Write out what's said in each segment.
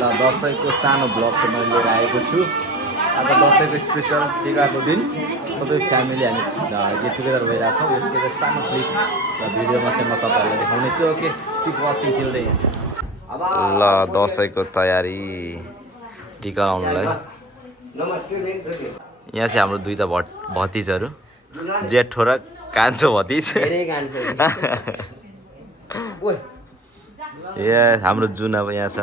ल दसैँको सानो ब्लग चाहिँ मैले लिएर आएको छु। अब दसैँको स्पेसल टिकाको दिन सबै फ्यामिली हामी गेट टुगेदर भइरहेको छौँ। यसको चाहिँ सानो क्लिप र भिडियोमा चाहिँ म तपाईँहरूलाई देखाउने छु। Okay, keep watching till the and. ल दसैँको तयारी टिका लाउनुलाई यहाँ चाहिँ हाम्रो दुईटा भतिजहरू, जेठो र कान्छो भतिज। हाम्रो जुन अब यहाँ छ।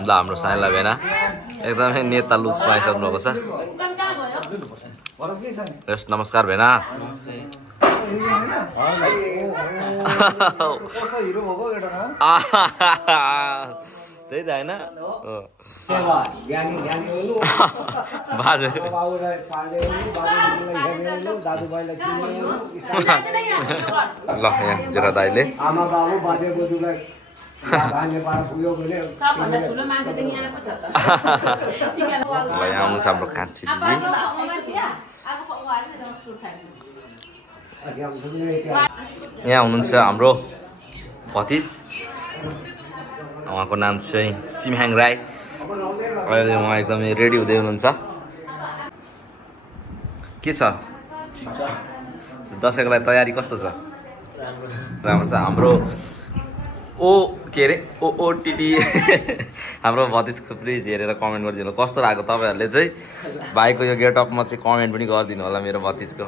ल हाम्रो साइला भेना एकदमै नेता लुक्स पाइसक्नु भएको छ। नमस्कार भेना। त्यही त होइन ल यहाँ जरा दाइले आमा बाबु बाजे बोजूलाई यहाँ आउनु छ हाम्रो कान्छी दिदी। यहाँ हुनुहुन्छ हाम्रो भतिज, उहाँको नाम चाहिँ सिमहाङ राई। अहिले उहाँ एकदमै रेडी हुँदै हुनुहुन्छ। के छ दसैँको लागि तयारी कस्तो छ? राम्रो छ। हाम्रो के अरे ओटिटी हाम्रो भतिजको प्लिज हेरेर कमेन्ट गरिदिनु कस्तो लाग्यो तपाईँहरूले चाहिँ। भाइको यो गेटअपमा चाहिँ कमेन्ट पनि गरिदिनु होला। मेरो भतिजको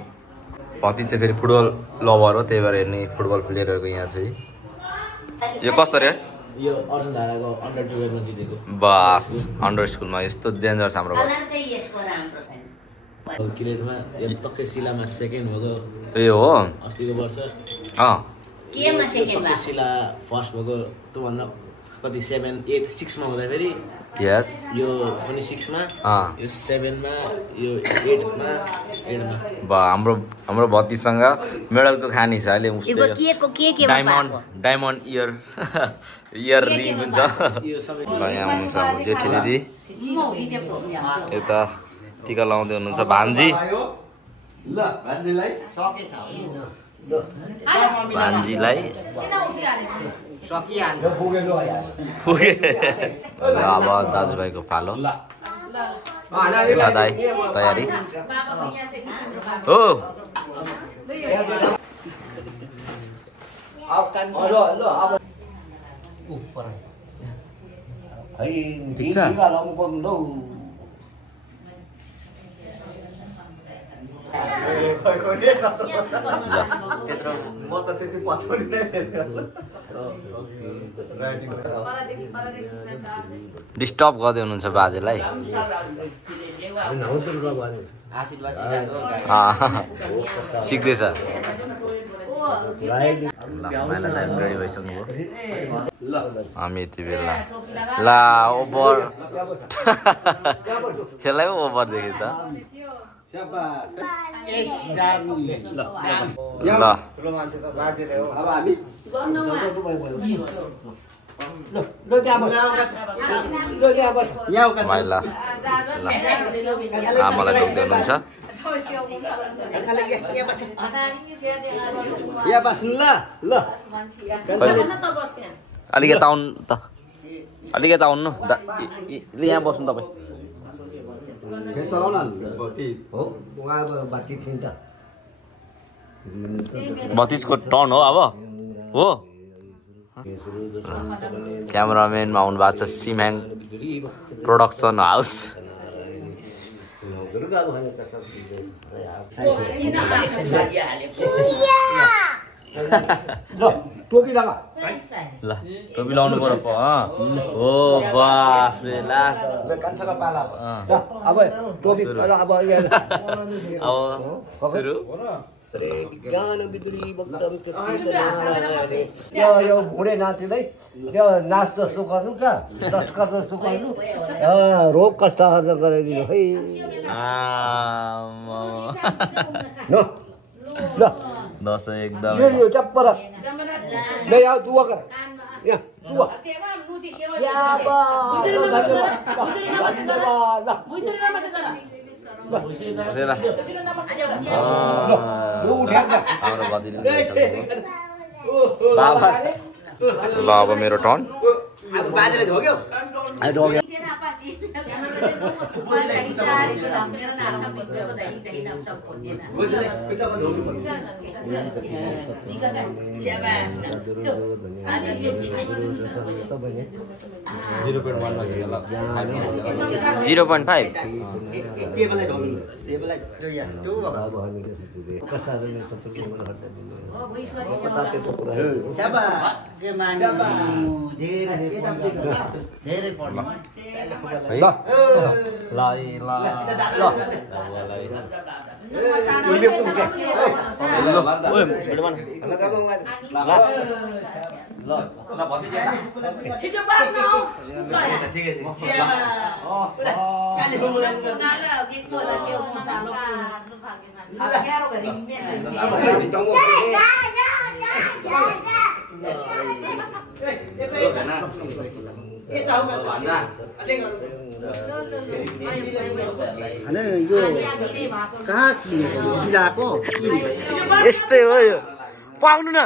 भतिज चाहिँ फेरि फुटबल लभर हो, त्यही भएर हेर्ने फुटबल प्लेयरहरूको यहाँ चाहिँ यो कस्तो रे? यो अर्जुन धाराको अन्डर 12 मा जितेको। बस अन्डर स्कुलमा यस्तो डेन्जर छ हाम्रो क्रिकेटमा तक्षशिलामा सेकेन्ड भएको। ए हो अस्तिको वर्ष केमा सेकेन्ड भयो? तक्षशिला फर्स्ट भएको त्योभन्दा कति 7 8 6 मा हुँदाखेरि यस यो पनि 6 मा, यो 7 मा, यो 8 मा। बा हाम्रो भतिजसँग मेडलको खानी छ अहिले। डायमन्ड इयर रिङ हुन्छ। यहाँ हुनुहुन्छ हाम्रो जेठी दिदी, यता टिका लाउँदै हुनुहुन्छ भान्जीलाई। अब दाजुभाइको पालो। दाई तयारी हो। ठिक छ। डिस्टर्ब गर्दै हुनुहुन्छ बाजेलाई। सिक्दैछ। रेडी भइसक्नुभयो हामी यति बेला। ला ओभर खेलाइ ओभर देखेँ त। ल आमालाई लोग्दै हुनुहुन्छ। अलिक यता आउनु त, अलिक यता आउनु यहाँ बस्नु तपाईँ। भतिजको टर्न हो अब हो। क्यामेराम्यानमा आउनु भएको छ सिमहाङ प्रोडक्सन हाउस। टोपी लगा। ल टोपी लाउनु पर्यो हो। बाफ रे लास कान्छाको पाला। अब टोपी अब सुरु। यो बुढे नातिलाई यो नाच जस्तो गर्नु त, तस्कर जस्तो गर्नु, रोग कष्ट गराइदिनु है। ल दसैँ एकदम यो चप्पर ले आओ तू कर या तू ल अब मेरो टर्न अब बाजेले ढोग्यो यस्तै हो यो पाउनु न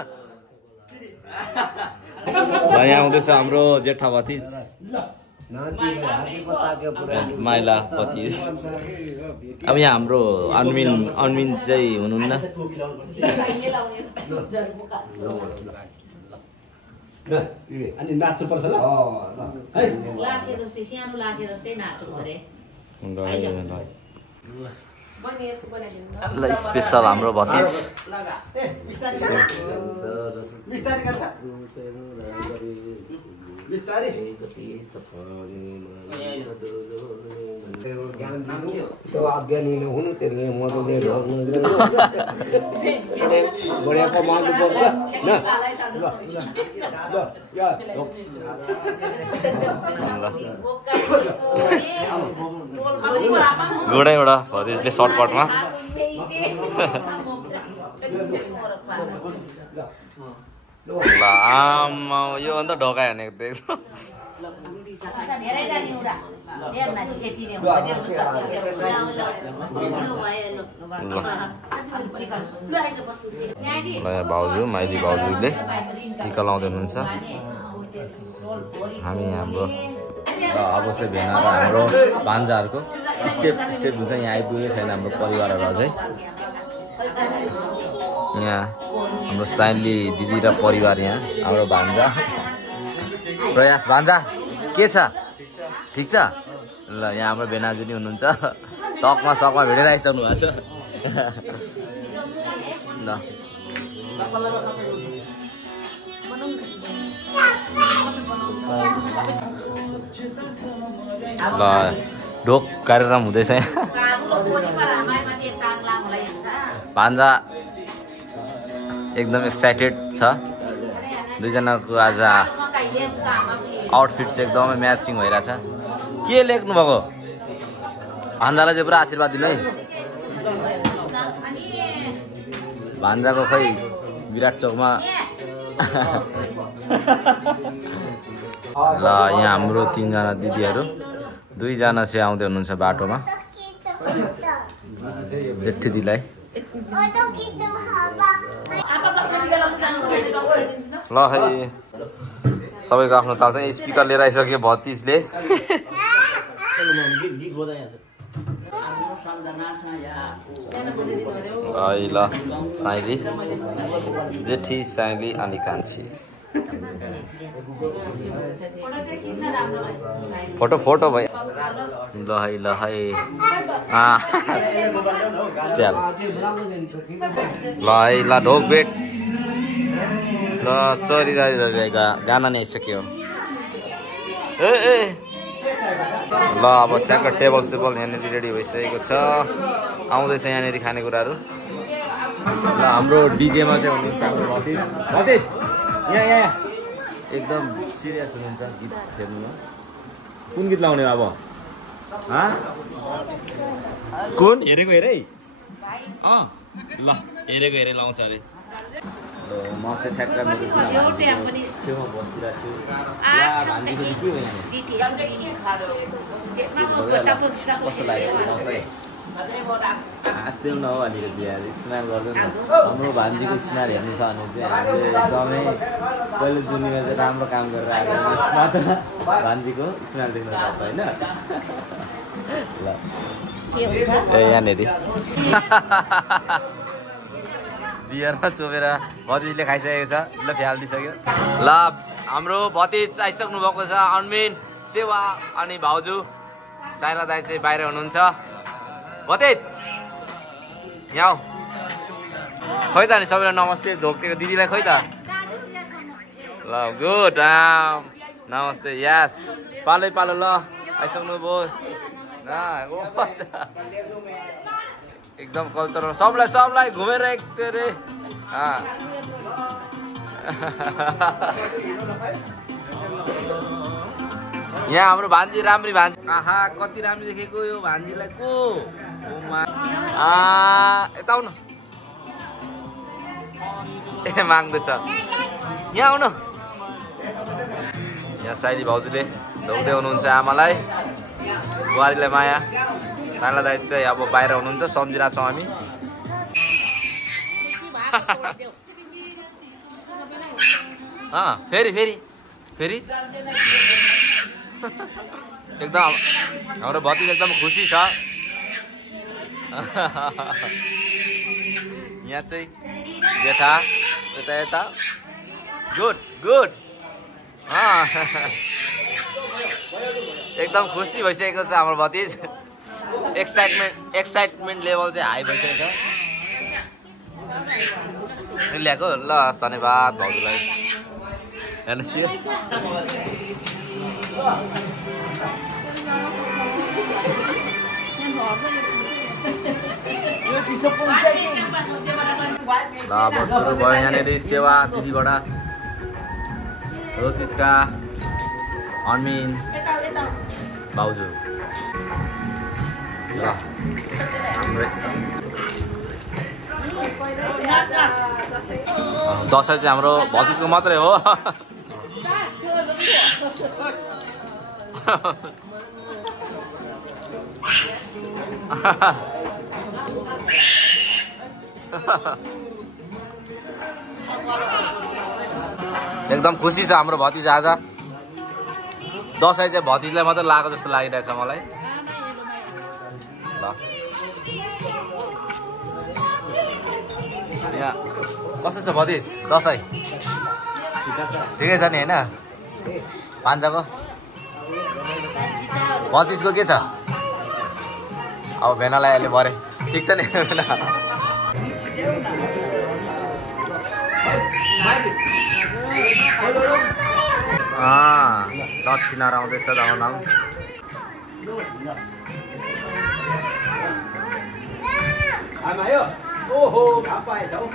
यहाँ आउँदैछ हाम्रो जेठा भतिज माइला भतिज अब यहाँ हाम्रो अनमिन चाहिँ हुनुहुन्न अनि नाच्नु पर्छ ल ल स्पेसल हाम्रो भतिज अज्ञानी हुनु त्यसले मजाले बढिया कमाउनु पर्छ न एउटै भतिजले सर्टकटमा ल आमा यो अन्त ढोका हानेको देख्नु भाउजू माइली भाउजूले टिका लाउँदै हुनुहुन्छ हामी हाम्रो अब चाहिँ भेना र हाम्रो भान्जाहरूको स्टेप हुन्छ यहाँ आइपुगेको छैन हाम्रो परिवारहरू अझै यहाँ हाम्रो साइनली दिदी र परिवार यहाँ हाम्रो भान्जा प्रयास भान्जा के छ ठिक छ ल यहाँ हाम्रो बेनाजु नि हुनुहुन्छ टकमा सकमा भेटेर आइसक्नु भएको छ ल ल ढोक कार्यक्रम हुँदैछ भान्जा एकदम एक्साइटेड छ दुईजनाको आज आउटफिट चाहिँ एकदमै म्याचिङ भइरहेछ के लेख्नु भएको भान्जालाई चाहिँ पुरा आशीर्वाद दिनु है भान्जाको खै विराट चोकमा ल यहाँ हाम्रो 3 जना दिदीहरू 2 जना चाहिँ आउँदै हुनुहुन्छ बाटोमा जेठी दिदीलाई ल है सबैको आफ्नो ताल चाहिँ स्पिकर लिएर आइसक्यो भतिजले ल साइली जेठी साइली अनि कान्छी फोटो भयो ल है स्टाइल ल है ल ढोक बेट ल चरिरहेका गाना नै आइसक्यो ए ल अब ठ्याक्क टेबल सेबल यहाँनिर रेडी भइसकेको छ आउँदैछ यहाँनिर खानेकुराहरू ल हाम्रो डिजेमा चाहिँ हुनुहुन्छ हाम्रो भतिज यहाँ एकदम सिरियस हुनुहुन्छ गीत खेल्नुमा कुन गीत लाउने अब कुन हेरेको हेरै ल हेरेको हेरे लाउँछ अरे म चाहिँ ठ्याक्क छेउमा बसिरहेको छु कस्तो लाग्यो हाँस्दै न हो अलिकति यार स्माइल गर्दै न हाम्रो भान्जीको स्माइल हेर्नु छ भने चाहिँ हामीले एकदमै पहिलो जुनीमा चाहिँ राम्रो काम गरेर आएको मात्र भान्जीको स्माइल देख्न सक्छ होइन ल ए यहाँनिर बियरमा चोपेर भतिजले खाइसकेको छ ल फ्यालिदिइसक्यो ल हाम्रो भतिज आइसक्नु भएको छ अनमिन सेवा अनि भाउजू साइला दाइ चाहिँ बाहिर हुनुहुन्छ भतिज यहाँ खै त नि सबैलाई नमस्ते झोकेको दिदीलाई खै त ल गुड नमस्ते यस पालै पालो ल आइसक्नु भयो एकदम कल्चरल सबलाई घुमेर एकचोटि यहाँ हाम्रो भान्जी राम्री भान्जी आहा कति राम्रो देखेको यो भान्जीलाई को यता आउनु ए माग्दैछ यहाँ आउनु यहाँ साइली भाउजूले धौदै हुनुहुन्छ आमालाई बुहारीलाई माया साइला दाइ चाहिँ अब बाहिर हुनुहुन्छ सम्झिरहेको छौँ हामी फेरि फेरि फेरि एकदम हाम्रो भतिज एकदम खुसी छ यहाँ चाहिँ जेठा यता यता गुड गुड एकदम खुसी भइसकेको छ हाम्रो भतिज एक्साइटमेन्ट लेभल चाहिँ हाई भइसकेको छ ल्याएको ल धन्यवाद भाउजूलाई हेर्नुहोस् ल अब सुरु भयो यहाँनिर सेवा दिदीबाट रोतिसका अनमिन भाउजू ल दसैँ चाहिँ हाम्रो भतिजको मात्रै हो एकदम खुसी छ हाम्रो भतिज आज दसैँ चाहिँ भतिजलाई मात्रै लागेको जस्तो लागिरहेछ मलाई ल यहाँ कस्तो छ भतिज दसैँ ठिकै छ नि होइन भान्जाको भतिजको के छ अब भेनालाई अहिले भरे ठिक छ नि दक्षिणा आउँदैछ दाउन ओहो पापा आएछ हौ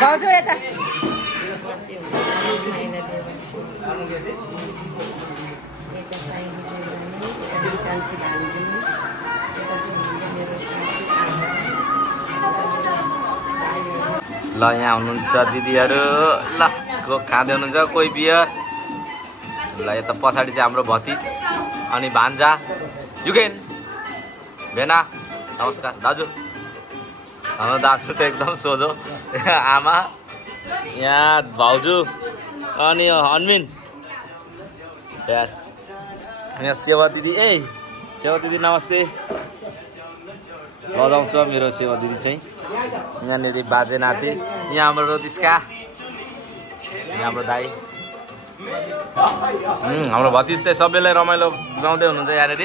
भाउजू यता ल यहाँ हुनुहुन्छ दिदीहरू ल खाँदै हुनुहुन्छ कोही बियर ल यता पछाडि चाहिँ हाम्रो भतिज अनि भान्जा युगेन भेना नमस्कार दाजु हाम्रो दाजु चाहिँ एकदम सोझो आमा यहाँ भाउजू अनि हनमिन यस यहाँ सेवा दिदी सेवा दिदी नमस्ते लजाउँछ मेरो सेवा दिदी चाहिँ यहाँनिर बाजे नाति यहाँ हाम्रो रोतिसका यहाँ हाम्रो दाई हाम्रो भतिज चाहिँ सबैलाई रमाइलो गाउँदै हुनुहुन्छ यहाँनिर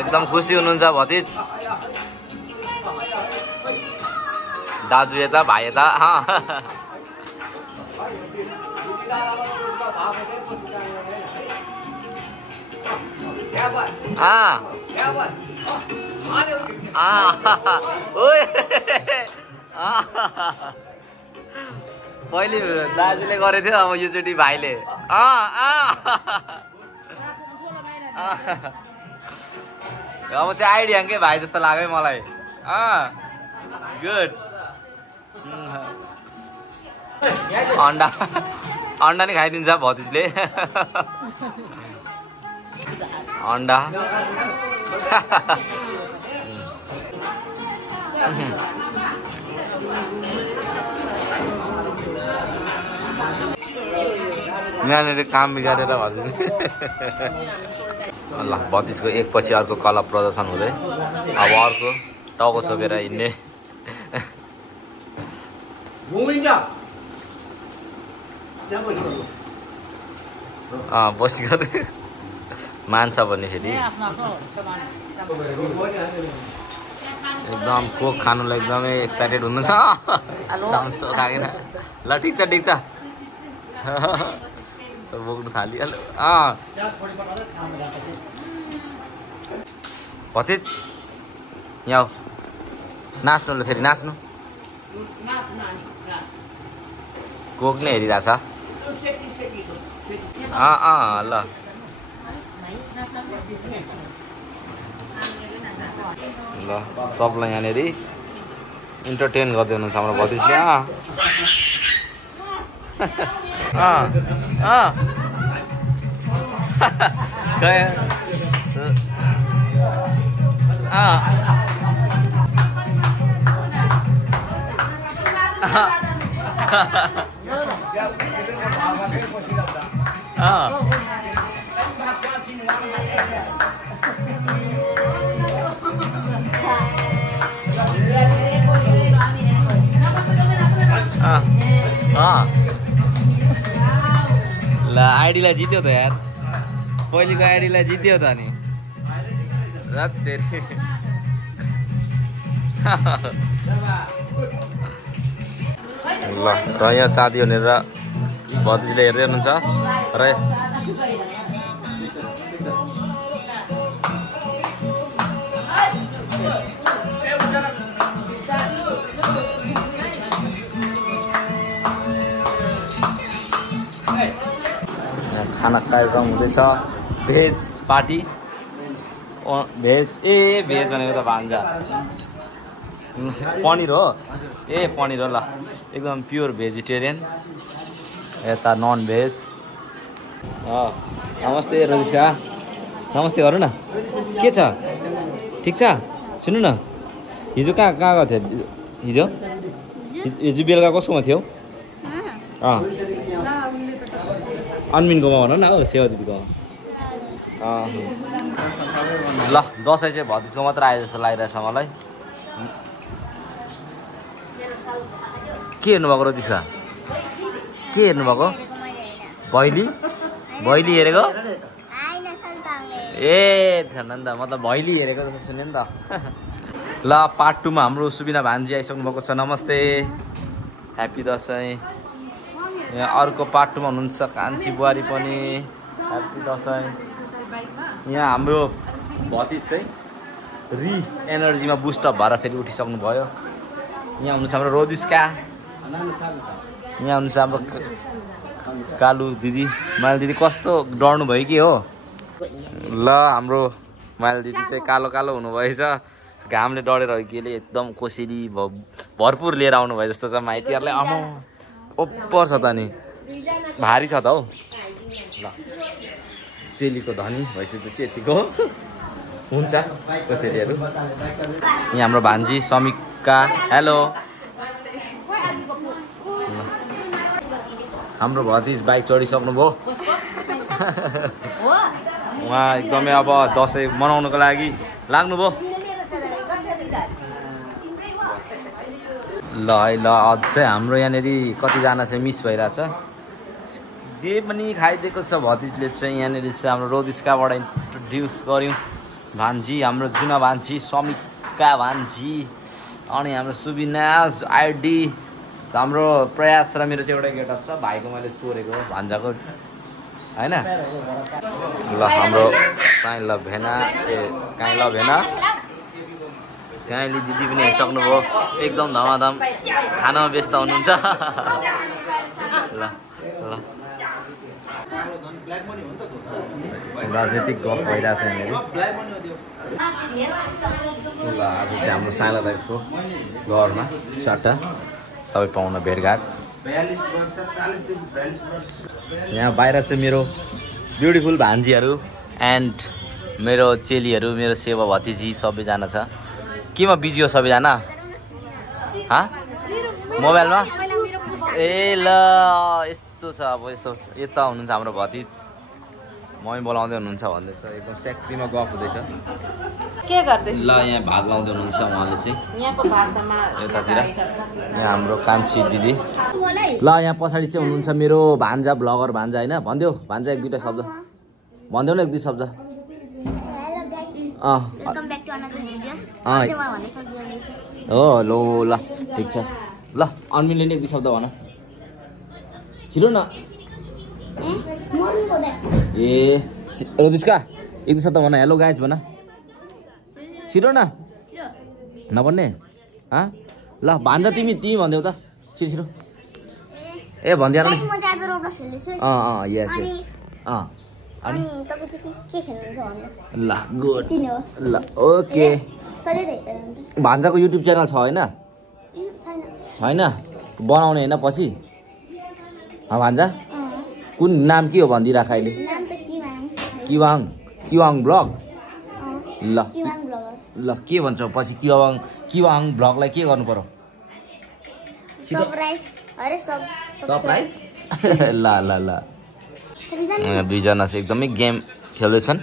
एकदम खुसी हुनुहुन्छ भतिज दाजु यता भाइ यता पहिले दाजुले गरेको थियो अब योचोटि भाइले अब चाहिँ आइडिया के भाइ जस्तो लाग्यो है मलाई गुड अन्डा अन्डा नि खाइदिन्छ भतिजले अन्डा यहाँनिर काम बिगारेर भतिज ल भतिजको एकपछि अर्को कला प्रदर्शन हुँदै अब अर्को टाउको छोपेर हिँड्ने बसी गरे मान्छ भने फेरि एकदम कोक खानुलाई एकदमै एक्साइटेड हुनुहुन्छ चान्स खाएन ल ठिक छ बोक्नु थालिहाल्यो भतिज यहाँ नाच्नु ल फेरि नाच्नु कोक नै हेरिरहेछ ल ल सबलाई यहाँनिर इन्टरटेन गर्दै हुनुहुन्छ हाम्रो भतिजले ल आइडीलाई जित्यो त यार पहिलेको आइडीलाई जित्यो त नि ल र यहाँ चाँदी भनेर भतिजले हेर्दै हुनुहुन्छ र खाना कार्यक्रम हुँदैछ भेज पार्टी भेज भेज भनेको त भान्जा पनिर हो पनिर हो ल एकदम प्योर भेजिटेरियन यता नन भेज नमस्ते रजिस्का नमस्ते गरौँ न के छ ठिक छ सुन्नु न हिजो कहाँ गएको थियो हिजो बेलुका कसकोमा थियो अनमिनकोमा भन न हौ सेवा दिदीको ल दसैँ चाहिँ भतिजको मात्र आए जस्तो लागिरहेछ मलाई के हेर्नुभएको रतिसा के हेर्नुभएको भैली हेरेको ए थिएन नि त मतलब भैली हेरेको जस्तो सुन्यो नि त ल पार्ट 2 मा हाम्रो सुबिना भान्जी आइसक्नु भएको छ नमस्ते ह्याप्पी दसैँ यहाँ अर्को पार्ट 2 मा हुनुहुन्छ कान्छी बुहारी पनि ह्याप्पी दसैँ यहाँ हाम्रो भतिज चाहिँ एनर्जीमा बुस्टअप भएर फेरि उठिसक्नु भयो यहाँ हुनुहुन्छ हाम्रो रोदिस्का यहाँ हुनुहुन्छ हाम्रो कालु दिदी माइल दिदी कस्तो डर्नु भयो कि हो ल हाम्रो माइल दिदी चाहिँ कालो कालो हुनुभएछ घामले डढेर हो कि एकदम कोसेली भरपुर लिएर आउनु भयो जस्तो छ माइतीहरूलाई आमा ओप्पर छ त नि भारी छ त हौ ल चेलीको धनी भइसकेपछि यतिको हुन्छ कोसेलीहरू यहाँ हाम्रो भान्जी समीका हेलो हाम्रो भतिज बाइक चढिसक्नु भयो उहाँ एकदमै अब दसैँ मनाउनुको लागि लाग्नुभयो ल है ल अझै हाम्रो यहाँनिर कतिजना चाहिँ मिस भइरहेछ जे पनि खाइदिएको छ भतिजले चाहिँ यहाँनिर चाहिँ हाम्रो रोदिस्काबाट इन्ट्रोड्युस गऱ्यौँ भान्जी हाम्रो जुना भान्जी समीका भान्जी अनि हाम्रो सुबिनाज आइडी हाम्रो प्रयास र मेरो चाहिँ एउटा गेटअप छ भाइको मैले चोरेको भान्जाको होइन ल हाम्रो साइँ ल भेना काहीँ ल भेना काहीँले दिदी पनि आइसक्नुभयो एकदम धमाधम खानामा व्यस्त हुनुहुन्छ राजनीतिक गफ भइरहेछ यहाँनिर। ल आज चाहिँ हाम्रो साइला दाइको घरमा सट्टा सबै पाहुना भेटघाट। यहाँ बाहिर चाहिँ मेरो ब्युटिफुल भान्जीहरू एन्ड मेरो चेलीहरू, मेरो सेवा भतिजी सबैजना छ। केमा बिजी हो सबैजना? मोबाइलमा? ए ल यस्तो छ अब यस्तो। यता हुनुहुन्छ हाम्रो भतिज, मम्मी बोलाउँदै हुनुहुन्छ भन्दैछ, एकदम सेक्सीमा गफ हुँदैछ। के गर्दैछ? ल यहाँ भात लाउँदै हुनुहुन्छ उहाँले चाहिँ यहाँको भातमा यतातिर। यहाँ हाम्रो कान्छी दिदी। ल यहाँ पछाडि चाहिँ हुनुहुन्छ मेरो भान्जा, ब्लगर भान्जा होइन। भनिदेऊ भान्जा एक दुईवटा शब्द भनिदेऊ न, एक दुई शब्द। हो लो ल ठिक छ। ल अनमिलले नि एक दुई शब्द भन, छिटो न। ए रोदिस्का एक दुई शब्द भन। हेलो गाइज भन, छिटो न। नभन्ने? ल भान्जा तिमी भनिदेऊ त छिटो छिटो। ए भनिदिएर नि। यस अनि ल गुड ल ओके। भान्जाको युट्युब च्यानल छ होइन? छैन बनाउने होइन पछि? भान्जा कुन नाम के हो भनिदिइराख अहिले। किवाङ ब्लग। ल ल के भन्छ पछि किवाङ ब्लगलाई के गर्नु पर्यो? सरप्राइज। ल ल ल दुईजना चाहिँ एकदमै गेम खेल्दैछन्।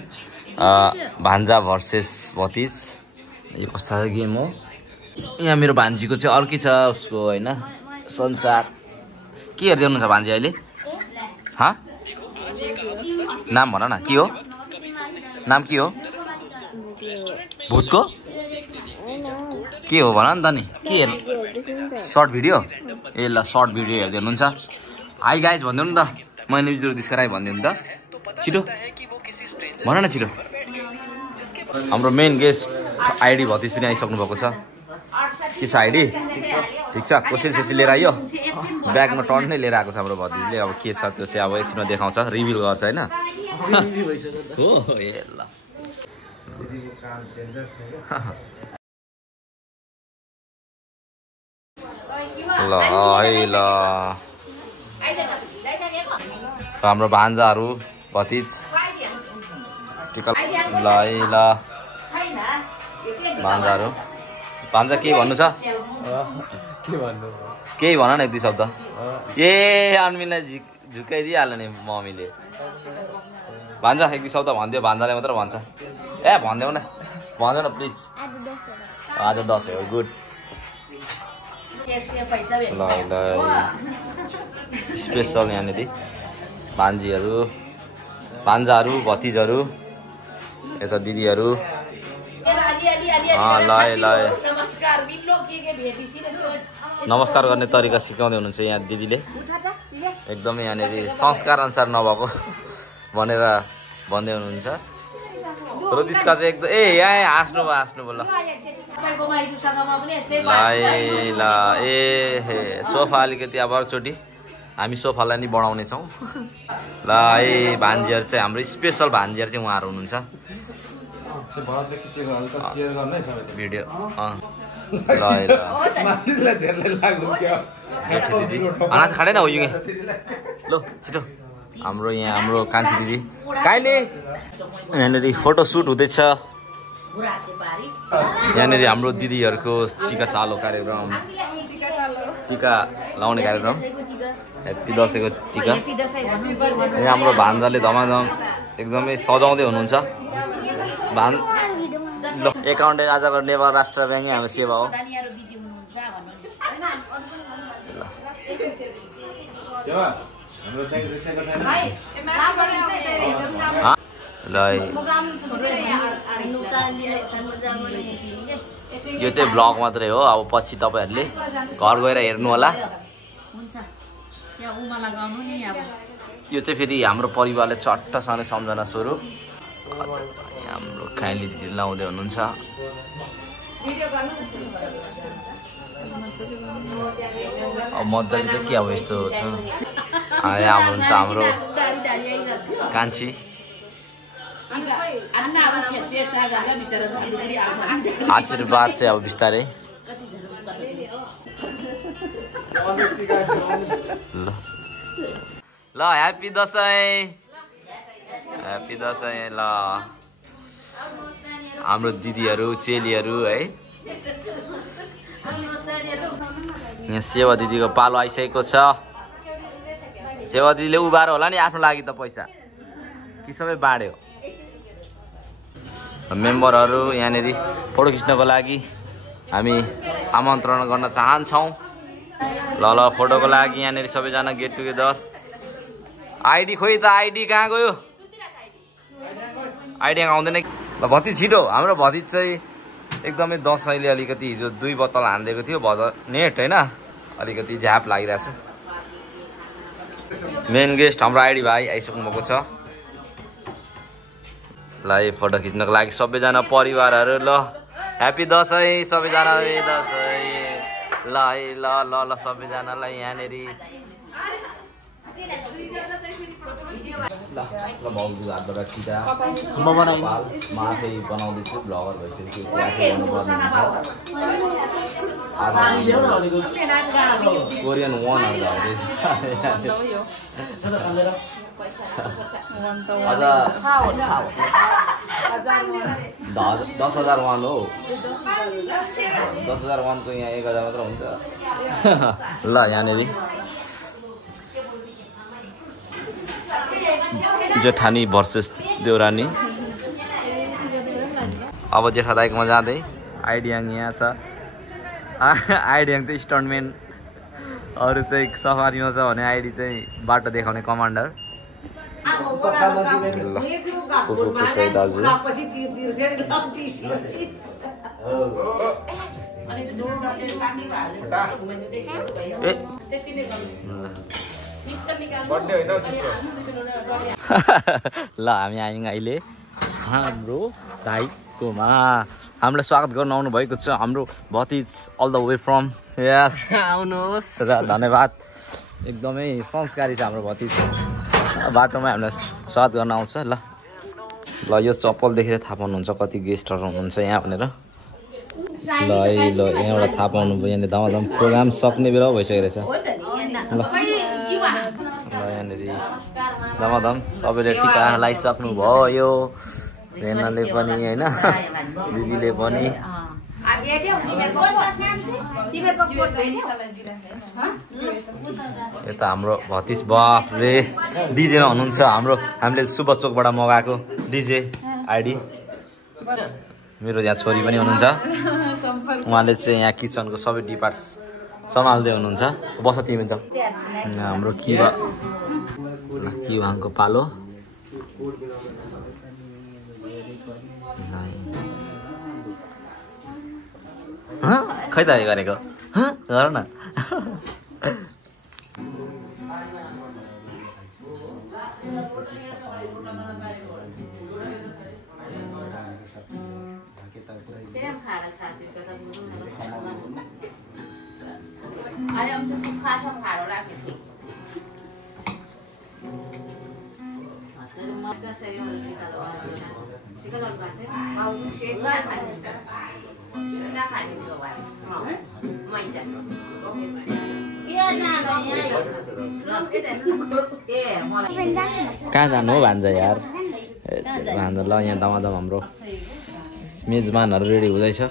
भान्जा भर्सेस भतिज। यो कस्तो गेम हो। यहाँ मेरो भान्जीको चाहिँ अर्कै छ उसको होइन संसार। के हेर्दै हुनुहुन्छ भान्जी अहिले? नाम भन न, के हो नाम? के हो? भूतको के हो भन नि त नि। के हेर्नु? Short video? ए ल सर्ट भिडियो हेर्दै हुनुहुन्छ। हाई गाइज भनिदिनु नि त। मैले रोदिस्का राई भनिदिनु त छिटो भन न छिटो। हाम्रो मेन गेस्ट आइडी भतिज पनि आइसक्नु भएको छ। के छ आइडी? ठिक छ। कसरी लिएर आयो? ब्यागमा टन्नै लिएर आएको छ हाम्रो भतिजले। अब के छ त्यो चाहिँ अब एकछिनमा देखाउँछ, रिभिल गर्छ होइन। हो ए ल ल है ल हाम्रो भान्जाहरू भतिज टिका ल है ल भान्जाहरू। भान्जा के भन्नु छ? केही भन न एक दुई शब्द। ए अनमिललाई झुकाइदिइहाल्यो नि मम्मीले। भान्जा एक दुई शब्द भनिदियो। भान्जाले मात्र भन्छ। ए भनिदेऊ न प्लिज। आज 10 हो। गुड ल ल स्पेसल यहाँनिर भान्जीहरू, भान्जाहरू, भतिजहरू, यता दिदीहरू। नमस्कार गर्ने तरिका सिकाउँदै हुनुहुन्छ यहाँ दिदीले। एकदमै यहाँनिर संस्कार अनुसार नभएको भनेर भन्दै हुनुहुन्छ। रोदिस्का चाहिँ एकदम यहाँ हाँस्नु भयो ल। ल ए हे सोफा अलिकति अब अर्कोचोटि हामी सोफालाई नि बढाउनेछौँ। ल है भान्जीहरू चाहिँ हाम्रो स्पेसल भान्जीहरू चाहिँ उहाँहरू हुनुहुन्छ। भिडियो ल अनाज खाँदैन हो युगे। ल छिटो हाम्रो यहाँ हाम्रो कान्छी दिदी काइले यहाँनिर फोटो सुट हुँदैछ। यहाँनिर हाम्रो दिदीहरूको टिका तालो कार्यक्रम, टिका लाउने कार्यक्रम, ह्याप्पी दसैँको टिका। यहाँ हाम्रो भान्जाले धमाधम एकदमै सजाउँदै हुनुहुन्छ। एकाउन्ट आजको नेपाल राष्ट्र ब्याङ्कै हाम्रो सेवा हो। यो चाहिँ भ्लग मात्रै हो। अब पछि तपाईहरुले घर गएर हेर्नु होला। यो चाहिँ फेरि हाम्रो परिवारले चट्टसँग सम्झना स्वरूप हाम्रो काइली दिदी लाउँदै हुनुहुन्छ। अब मजाले त के अब यस्तो छ। यहाँ हुनुहुन्छ हाम्रो कान्छी आशीर्वाद चाहिँ अब बिस्तारै ल ह्याप्पी दसैँ ल हाम्रो दिदीहरू चेलीहरू है यहाँ सेवा दिदीको पालो आइसकेको छ सेवा दिदीले उभारो होला नि आफ्नो लागि त पैसा कि सबै बाँड्यो मेम्बरहरू यहाँनिर फोटो खिच्नको लागि हामी आमन्त्रण गर्न चाहन्छौँ ल फोटोको लागि यहाँनिर सबैजना गेट टुगेदर आइडी खोइ त आइडी कहाँ गयो आइडी आउँदैन ल भतिज छिटो हाम्रो भतिज चाहिँ एकदमै दसैँले अलिकति हिजो 2 बोतल हानिदिएको थियो नेट होइन अलिकति झ्याप लागिरहेछ मेन गेस्ट हाम्रो आइडी भाइ आइसक्नु भएको छ ल यो फोटो खिच्नको लागि सबैजना परिवारहरू ल ह्याप्पी दसैँ सबैजना दसैँ ल ल ल ल सबैजनालाई यहाँनिर ल भाउजू हातबाट टिका म आफै बनाउँदैछु भ्लगर भइसक्यो कोरियन 1 आउँदैछ 10,000 वान हो 10,000 वानको यहाँ 1,000 मात्र हुन्छ ल यहाँनिर जेठानी भर्सेस देउरानी अब जेठा दाइकोमा जाँदै आइडियाङ यहाँ छ आइडियाङ चाहिँ स्टन्टम्यान अरू चाहिँ सफारीमा छ भने आइडी चाहिँ बाटो देखाउने कमान्डर दाजु ल हामी आयौँ अहिले हाम्रो दाइकोमा हामीलाई स्वागत गर्न आउनु भएको छ हाम्रो भतिज अल द वे फ्रम यस आउनुहोस् र धन्यवाद एकदमै संस्कारी छ हाम्रो भतिज बाटोमा हामीलाई स्वागत गर्न आउँछ ल ल यो चप्पल देखेर थाहा पाउनुहुन्छ कति गेस्टहरू हुनुहुन्छ यहाँ भनेर ल यहाँबाट थाहा पाउनु भयो यहाँनिर धमाधम प्रोग्राम सक्ने बेला भइसकेको रहेछ ल यहाँनिर धमाधम सबैले टिका लगाइसक्नु भयो रेनाले पनि होइन दिदीले पनि यता हाम्रो भतिज बाफले डिजेमा हुनुहुन्छ हामीले शुभ चोकबाट मगाएको डिजे आइडी मेरो यहाँ छोरी पनि हुनुहुन्छ उहाँले चाहिँ यहाँ किचनको सबै डिपार्ट्स सम्हाल्दै हुनुहुन्छ बस तिमी जाऊ हाम्रो किवाङको पालो खै त गरेको गर न कहाँ जानु हो भान्जा यार भान्जा ल यहाँ दमादम हाम्रो मेजबानहरू रेडी हुँदैछ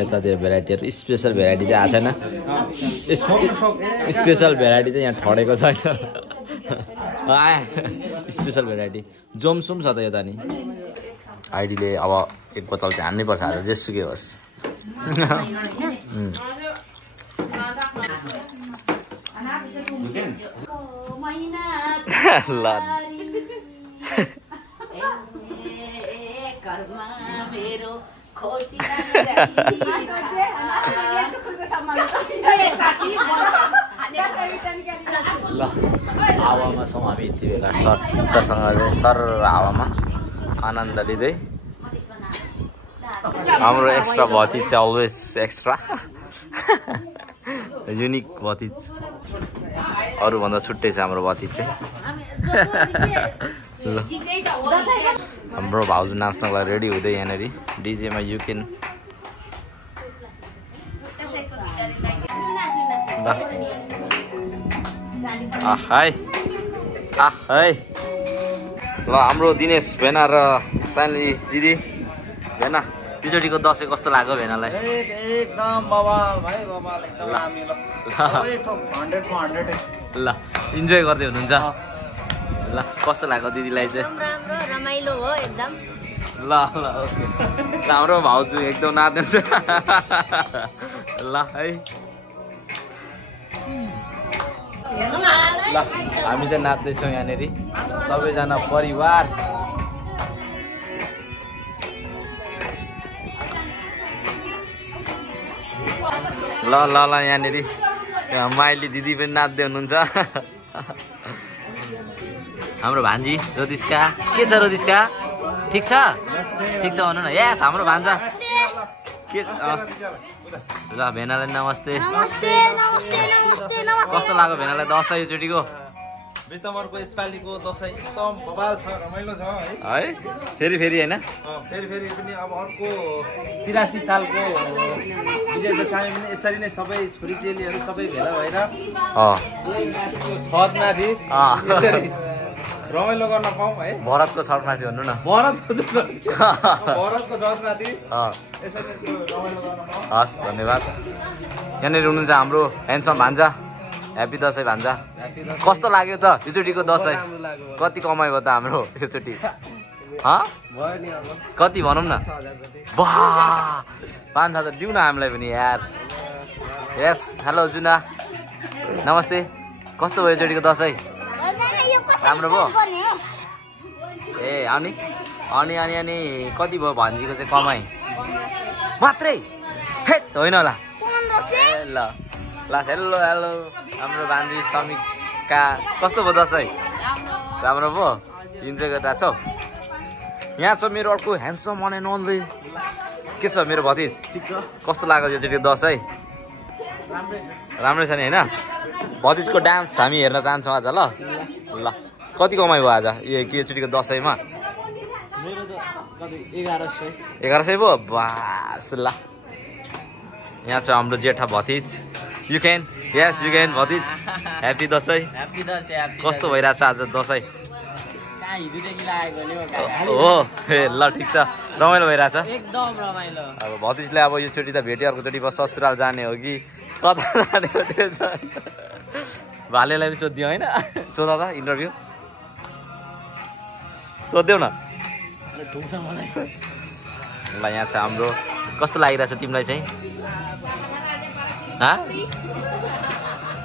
यतातिर भेराइटीहरू स्पेसल भेराइटी चाहिँ आएको छैन स्पेसल भेराइटी चाहिँ यहाँ ठडेको छैन स्पेसल भेराइटी जोमसुम छ त यता नि आइडीले अब 1 बोतल चाहिँ हान्नै पर्छ हालेर जेसुकै होस् ल ल हावामा छौँ हामी यति बेला सट्टसँगले सर हावामा आनन्द लिँदै हाम्रो एक्स्ट्रा भतिज चाहिँ अलवेज एक्स्ट्रा युनिक भतिज अरूभन्दा छुट्टै छ हाम्रो भतिज चाहिँ ल हाम्रो भाउजू नाच्नको लागि रेडी हुँदै यहाँनिर डिजेमा यु क्यान ल हाम्रो दिनेश भेना र साइली दिदी भेना बिचोटीको दसैँ कस्तो लाग्यो भेनालाई एकदम बवाल भाइ बवाल एकदम रमाइलो ल इन्जोय गर्दै हुनुहुन्छ ल कस्तो लाग्यो दिदीलाई चाहिँ रमाइलो हो एकदम ल ल ओके हाम्रो भाउजू एकदम नाच्दैछ ल है ल हामी चाहिँ नाच्दैछौँ यहाँनिर सबैजना परिवार ल ल ल यहाँनिर माइली दिदी पनि नाच्दै हुनुहुन्छ हाम्रो भान्जी रोदिस्का के छ रोदिस्का ठिक छ भन्नु न यस हाम्रो भान्जा के ल भेनालाई नमस्ते कस्तो लाग्यो भेनालाई दसैँ योचोटिको बितमरको यसपालिको दसैँ एकदम बवाल छ रमाइलो छ है फेरि होइन फेरि पनि अब अर्को 83 सालको विजय दशमी पनि यसरी नै सबै छोरीचेलीहरू सबै भेला भएर छतमाथि रमाइलो गर्न पाऊँ है भरतको छतमाथि भन्नु न भरतको छतमाथि यसरी रमाइलो गर्न पाऊँ हस् धन्यवाद यहाँनिर हुनुहुन्छ हाम्रो ह्यान्डसम भान्जा ह्याप्पी दसैँ भान्जा कस्तो लाग्यो त योचोटिको दसैँ कति कमाइ भयो त हाम्रो योचोटि कति भनौँ न बा 5,000 दिउँ न हामीलाई पनि यार यस हेलो जुना नमस्ते कस्तो भयो योचोटिको दसैँ राम्रो भयो ए अनि अनि अनि अनि कति भयो भान्जीको चाहिँ कमाइ मात्रै हेट होइन होला ल ल हेलो हेलो हाम्रो भान्जी समीका कस्तो भयो दसैँ राम्रो भयो इन्जोय गरिरहेको छौ यहाँ छ मेरो अर्को ह्यान्डसम वान एन्ड ओन्ली के छ मेरो भतिज ठिक छ कस्तो लाग्यो योचोटिको दसैँ राम्रै छ नि होइन भतिजको डान्स हामी हेर्न चाहन्छौँ आज ल ल कति कमाइ भयो आज योचोटिको दसैँमा मेरो त कति 1100 भयो बास ल यहाँ छ हाम्रो जेठा भतिज you can yes you can भतिज ह्याप्पी दसैँ कस्तो भइरहेछ आज दसैँ हो ए ल ठिक छ रमाइलो भइरहेछ एकदम रमाइलो अब भतिजले अब योचोटि त भेट्यो अर्कोचोटि बस ससुराल जाने हो कि कता जाने हो त्यो छ भालेलाई पनि सोधिदियो होइन सोध त इन्टरभ्यू सोधिदेऊ न ल यहाँ छ हाम्रो कस्तो लागिरहेछ तिमीलाई चाहिँ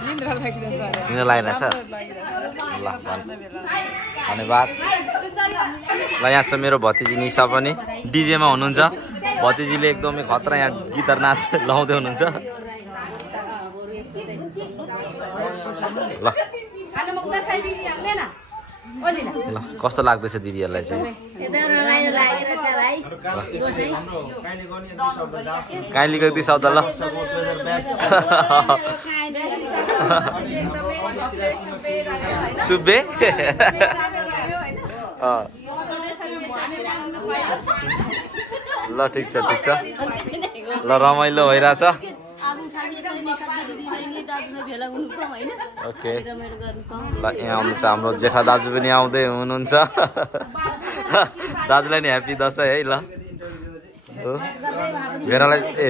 निन्द्रा लागिरहेछ ल धन्यवाद ल यहाँ छ मेरो भतिजी निशा पनि डिजेमा हुनुहुन्छ भतिजीले एकदमै खतरा यहाँ गिटार नाच लाउँदै हुनुहुन्छ ल ल कस्तो लाग्दैछ दिदीहरूलाई चाहिँ काइलीको एक दुई शब्द ल सुब्बे ल ठिक छ ल रमाइलो भइरहेछ ओके ल यहाँ आउनुहुन्छ हाम्रो जेठा दाजु पनि आउँदै हुनुहुन्छ दाजुलाई नि ह्याप्पी दसैँ है ल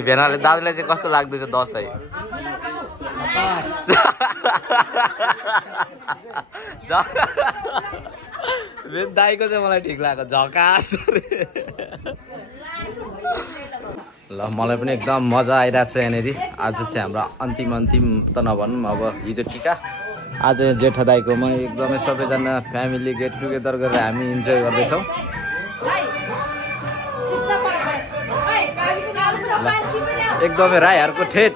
भेनाले दाजुलाई चाहिँ कस्तो लाग्दैछ दसैँ दाइको चाहिँ मलाई ठिक लाग्यो झकास ल मलाई पनि एकदम मजा आइरहेको छ यहाँनिर आज चाहिँ हाम्रो अन्तिम त नभनौँ अब हिजो टिका आज जेठा दाइकोमा एकदमै सबैजना फ्यामिली गेट टुगेदर गरेर हामी इन्जोय गर्दैछौँ एकदमै राईहरूको ठेट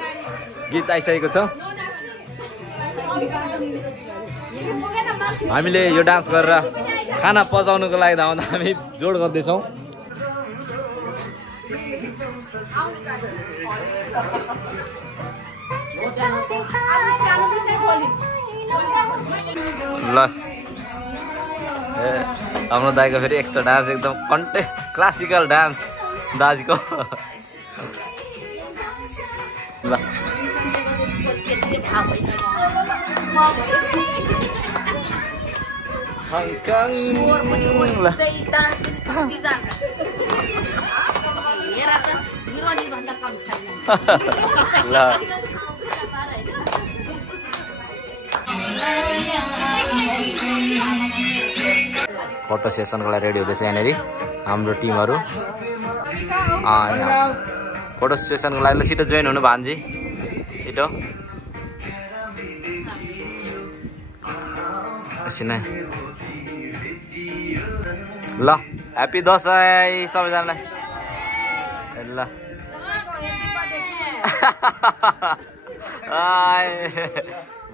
गीत आइसकेको छ हामीले यो डान्स गरेर खाना पचाउनुको लागि धाउँदा हामी जोड गर्दैछौँ ल ए हाम्रो दाइको फेरि एक्स्ट्रा डान्स एकदम क्लासिकल डान्स दाजुको ल ल फोटो सेसनको लागि रेडी हुँदैछ यहाँनिर हाम्रो टिमहरू फोटो सेसनको लागि ल छिटो जोइन हुनु भान्जी छिटो ल ह्याप्पी दसैँ सबैजनालाई ल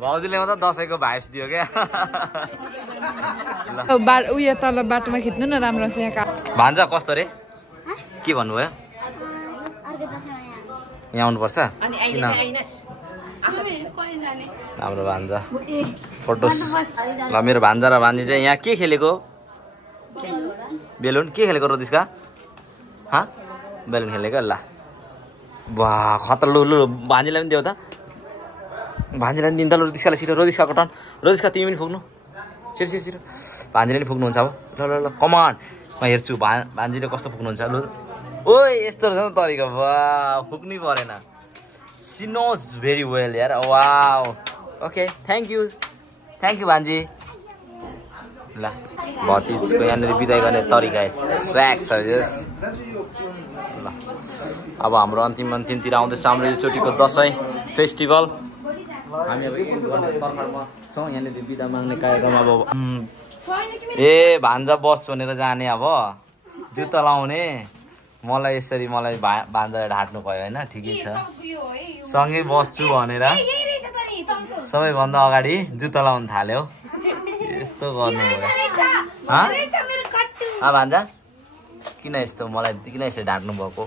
भाउजूले मात्रै दसैँको भाइस दियो क्या उयो तल बाटोमा खिच्नु न राम्रो छ यहाँ भान्जा कस्तो रे के भन्नुभयो यहाँ आउनुपर्छ किन हाम्रो भान्जा फोटो ल मेरो भान्जा र भान्जी चाहिँ यहाँ के खेलेको बेलुन के खेलेको रोदिस्का बेलुन खेलेको ल वाह खतरा लु भान्जीलाई पनि दियो त भान्जीलाई पनि दिन्छ ल रोदिस्कालाई छिटो रोदिस्काको टर्न रोदिस्का तिमी पनि फुक्नु छिटो भान्जीले पनि फुक्नुहुन्छ अब ल कमान म हेर्छु भान्जीले कस्तो फुक्नुहुन्छ लु ओइ यस्तो रहेछ नि तरिका वाह फुक्नै परेन सी नोज भेरी वेल यार वाह ओके थ्याङ्क यू भान्जी ल भतिजको यहाँनिर बिदाई गर्ने तरिका स्व्याग छ यस ल अब हाम्रो अन्तिमतिर आउँदैछ हाम्रो योचोटिको दसैँ फेस्टिभल हामी अब तर्खरमा छौँ यहाँनिर बिदा माग्ने कार्यक्रम अब ए भान्जा बस छोडेर जाने अब जुत्ता लाउने मलाई यसरी भान्जाले ढाँट्नु भयो होइन ठिकै छ सँगै बस्छु भनेर सबैभन्दा अगाडि जुत्ता लाउनु थाल्यो यस्तो गर्नु भयो भान्जा किन यस्तो मलाई किन यसरी ढाँट्नु भएको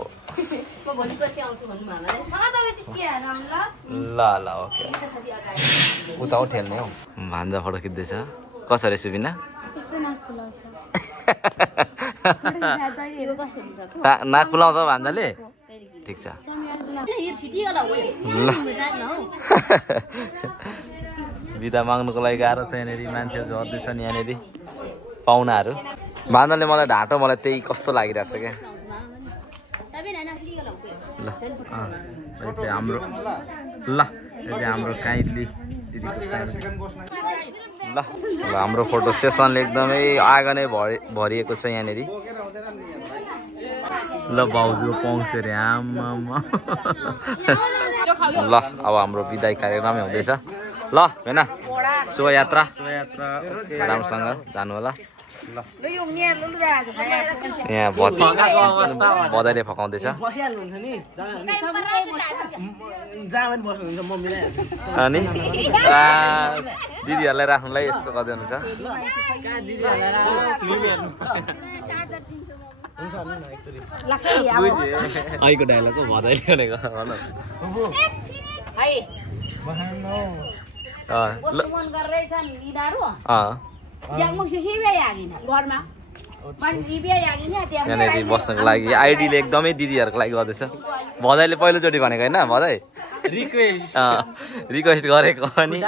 ल ओके उता हो ठेल्ने हौ भान्जा फोटो खिच्दैछ कसो रे सुबिना नाक फुलाउँछ भान्जाले ठिक छ ल बिदा माग्नुको लागि गाह्रो छ यहाँनिर मान्छेहरू झर्दैछन् यहाँनिर पाहुनाहरू भान्जाले मलाई ढाँटो मलाई त्यही कस्तो लागिरहेछ क्या ल यो चाहिँ हाम्रो काइन्डली ल हाम्रो फोटो सेसनले एकदमै आँगनै भरिएको छ यहाँनिर ल भाउजू पाउँछ अरे आमा ल अब हाम्रो बिदाई कार्यक्रमै हुँदैछ ल होइन शुभयात्रा राम्रोसँग जानु होला यहाँ बधाईले फकाउँदैछ अनि दिदीहरूलाई राख्नुलाई यस्तो गर्दै हुनुहुन्छ अहिलेको डाइलग बधाईले भनेको यहाँनिर बस्नको लागि आइडीले एकदमै दिदीहरूको लागि गर्दैछ बधाईले पहिलोचोटि भनेको होइन बधाई रिक्वेस्ट गरेको अनि